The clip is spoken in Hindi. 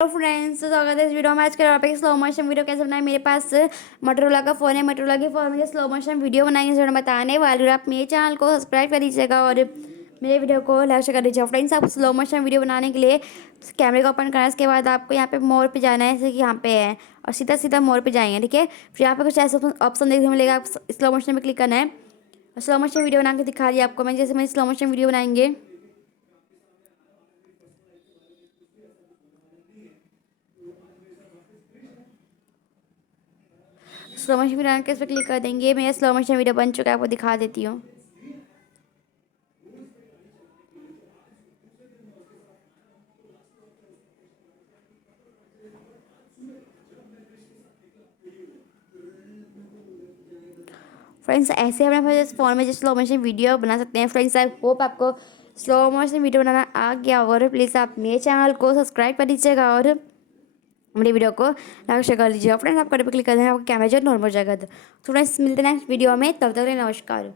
हेलो फ्रेंड्स, तो स्वागत है इस वीडियो में। आज के पे स्लो मोशन वीडियो कैसे बनाए। मेरे पास मोटोरोला का फ़ोन है। मोटोरोला के फ़ोन में स्लो मोशन वीडियो बनाएंगे जो मैं बताने वाली हूँ। आप मेरे चैनल को सब्सक्राइब कर दीजिएगा और मेरे वीडियो को लाइक कर दीजिएगा। फ्रेंड्स, आप स्लो मोशन वीडियो बनाने के लिए कैमरे को ओपन करना है। इसके बाद आपको यहाँ पे मोर पे जाना है, जैसे कि यहाँ पे है, और सीधा सीधा मोर पे जाएंगे। ठीक है, फिर यहाँ पे कुछ ऐसा ऑप्शन देखने को मिलेगा। आप स्लो मोशन में क्लिक करना है और स्लो मोशन वीडियो बना के दिखा रही है आपको मैं। जैसे मैं स्लो मोशन वीडियो बनाएंगे, स्लो मोशन वीडियो के इस पर क्लिक कर देंगे। मेरा स्लो मोशन वीडियो बन चुका है, आपको दिखा देती हूँ। फ्रेंड्स, ऐसे हम अपने फ़ोन में जो स्लो मोशन वीडियो बना सकते हैं। फ्रेंड्स, आई होप आपको स्लो मोशन वीडियो बनाना आ गया होगा। और प्लीज़ आप मेरे चैनल को सब्सक्राइब कर दीजिएगा और मेरी वीडियो को लाइक शेयर कर दीजिएगा। फ्रेंड्स, आप कहीं पर क्लिक कर देना, आपका कैमरा जो नॉर्मल हो जाएगा। तो फ्रेंड्स, मिलते हैं नेक्स्ट वीडियो में, तब तक के लिए नमस्कार।